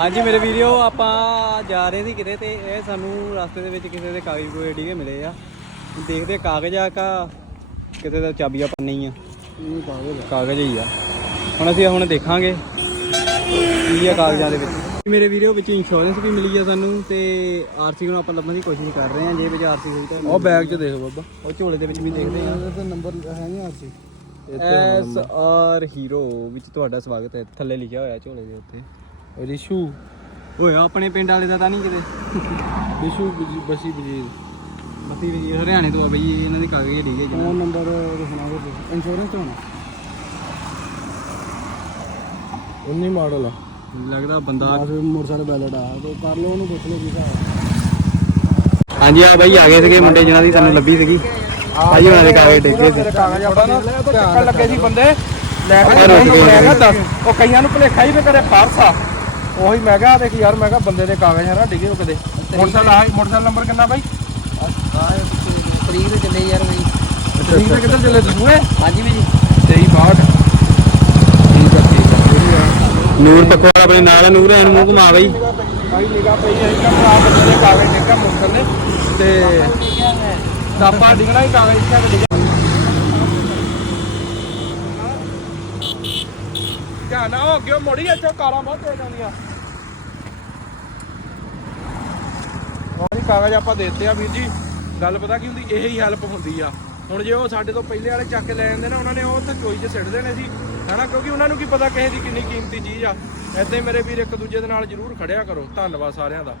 ਹਾਂਜੀ ਮੇਰੇ ਵੀਡੀਓ ਆਪਾਂ ਜਾ ਰਹੇ ਸੀ ਕਿਤੇ ਤੇ ਇਹ ਸਾਨੂੰ ਰਸਤੇ ਦੇ ਵਿੱਚ ਕਿਸੇ ਦੇ ਕਾਗਜ਼ ਕੋਈ ਡੀਗੇ ਮਿਲੇ ਆ। ਦੇਖਦੇ ਕਾਗਜ਼ ਆ ਕਾ ਕਿਤੇ ਦਾ ਚਾਬੀਆਂ ਪੰਨੀ ਆ। ਇਹ ਕਾਗਜ਼ ਕਾਗਜ਼ ਹੀ ਆ। ਹੁਣ ਅਸੀਂ ਹੁਣ ਦੇਖਾਂਗੇ ਕੀ ਆ ਕਾਗਜ਼ਾਂ ਦੇ ਵਿੱਚ। ਮੇਰੇ ਵੀਡੀਓ ਵਿੱਚ ਇੰਸ਼ੋਰੈਂਸ ਵੀ ਮਿਲੀ ਆ ਸਾਨੂੰ ਤੇ ਆਰਸੀ ਨੂੰ ਆਪਾਂ ਲੱਭਣ ਦੀ ਕੋਸ਼ਿਸ਼ ਕਰ ਰਹੇ ਹਾਂ ਜੇ ਵਿੱਚ ਆਰਸੀ ਹੋਈ ਤਾਂ ਉਹ ਬੈਗ 'ਚ ਦੇਖ ਬਾਬਾ। ਉਹ ਝੋਲੇ ਦੇ ਵਿੱਚ ਵੀ ਦੇਖਦੇ ਆ ਇਹਦਾ ਨੰਬਰ ਹੈ ਨਹੀਂ ਆਰਸੀ। ਐਸ ਆਰ ਹੀਰੋ ਵਿੱਚ ਤੁਹਾਡਾ ਸਵਾਗਤ ਹੈ। ਥੱਲੇ ਲਿਖਿਆ ਹੋਇਆ ਝੋਲੇ ਦੇ ਉੱਤੇ। ਰਿਸ਼ੂ। ਓਏ ਆਪਣੇ ਪਿੰਡ ਵਾਲੇ ਦਾ ਤਾਂ ਨਹੀਂ ਕਿਤੇ। ਰਿਸ਼ੂ ਬਜੀ- ਬਸੀ ਬਜੀਰ ਮਤੀ ਵੀ ਹਰਿਆਣੇ ਤੋਂ ਆ ਬਈ ਇਹ ਇਹਨਾਂ ਦੇ ਕਾਗਜ਼ ਡੀਗੇ ਫੋਨ ਨੰਬਰ ਲਿਖਣਾ ਉਹਦੇ ਇੰਸ਼ੋਰੈਂਸ ਹੋਣਾ। 19 ਮਾਡਲ ਆ। ਲੱਗਦਾ ਬੰਦਾ ਮੋਟਰਸਾਈਕਲ ਬੈਲਟ ਆ। ਤੇ ਕਰ ਲਓ ਉਹਨੂੰ ਪੁੱਛ ਲਓ ਕੀ ਹਿਸਾਬ ਹਾਂਜੀ ਆ ਬਈ ਆ ਗਏ ਸੀਗੇ ਮੁੰਡੇ ਜਿਨ੍ਹਾਂ ਦੀ ਸਾਨੂੰ ਲੱਭੀ ਸੀਗੀ। ਭਾਈ ਉਹਨਾਂ ਦੇ ਕਾਗਜ਼ ਡਿੱਗੇ ਸੀ। ਕਾਗਜ਼ ਆਪਾਂ ਨਾ ਚੱਕਣ ਲੱਗੇ ਸੀ ਬੰਦੇ ਲੈ ਕੇ ਰੁਕ ਗਏ ਮੈਂ ਕਿਹਾ ਦੱਸ। ਉਹ ਕਈਆਂ ਨੂੰ ਭੁਲੇਖਾ ਹੀ ਵੀ ਕਰੇ ਪਰਸ ਆ। ਉਹੀ ਮੈਂ ਕਿਹਾ ਦੇਖ ਯਾਰ ਮੈਂ ਕਿਹਾ ਬੰਦੇ ਦੇ ਕਾਗਜ਼ ਹੈ ਨਾ ਡਿੱਗੇ ਹੋ ਮੋਟਰਸਾਈਕਲ ਆ ਮੋਟਰਸਾਈਕਲ ਨੰਬਰ ਕਿੰਨਾ ਬਾਈ? ਤਰੀਕ ਤੇ ਚੱਲੇ ਯਾਰ ਬਈ। ਠੀਕ ਤੇ ਕਿੱਧਰ ਚੱਲੇ ਦੂਏ ਹਾਂਜੀ ਵੀ 23 ਠੀਕ ਆ ਠੀਕ ਆ ਨੂਰ ਪੱਖੋ ਵਾਲਾ ਆਪਣੇ ਨਾਲ ਆ, ਨੂਰ ਐਨ ਮੂੰਹ ਘੁਮਾ ਬਈ। ਨਿਗਾ ਪਈ ਹੈ ਇੱਕ ਭਰਾ ਬੰਦੇ ਦੇ ਕਾਗਜ਼ ਡਿੱਗਾ ਮੁੰਡਨ ਨੇ ਤੇ ਦਾਪਾ ਡਿੱਗਣਾ ਹੀ ਕਾਗਜ਼ ਇੱਥੇ ਡਿੱਗਾ ਧਿਆਨ ਨਾਲ ਹੋ ਗਿਓ ਮੋੜੀ ਇੱਥੋਂ ਕਾਰਾਂ ਬਹੁਤ ਤੇਜ਼ ਆਉਂਦੀਆਂ। ਉਹਦੀ ਕਾਗਜ਼ ਆਪਾਂ ਦੇ ਆ ਵੀਰ ਜੀ। ਗੱਲ ਪਤਾ ਕੀ ਹੁੰਦੀ, ਇਹੀ ਹੈਲਪ ਹੁੰਦੀ ਆ। ਹੁਣ ਜੇ ਉਹ ਸਾਡੇ ਤੋਂ ਪਹਿਲੇ ਵਾਲੇ ਚੱਕ ਕੇ ਲੈ ਜਾਂਦੇ ਨਾ, ਉਹਨਾਂ ਨੇ ਉਹ ਤੇ ਚੋਈ 'ਚ ਸਿੱਟ ਦੇਣੇ ਸੀ। ਹਨਾ, ਕਿਉਂਕਿ ਉਹਨਾਂ ਨੂੰ ਕੀ ਪਤਾ ਕਿਸੇ ਦੀ ਕਿੰਨੀ ਕੀਮਤੀ ਚੀਜ਼ ਆ। ਏਦਾਂ ਹੀ ਮੇਰੇ ਵੀਰ ਇੱਕ ਦੂਜੇ ਦੇ ਨਾਲ ਜਰੂਰ ਖੜਿਆ ਕਰੋ। ਧੰਨਵਾਦ ਸਾਰਿਆਂ ਦਾ।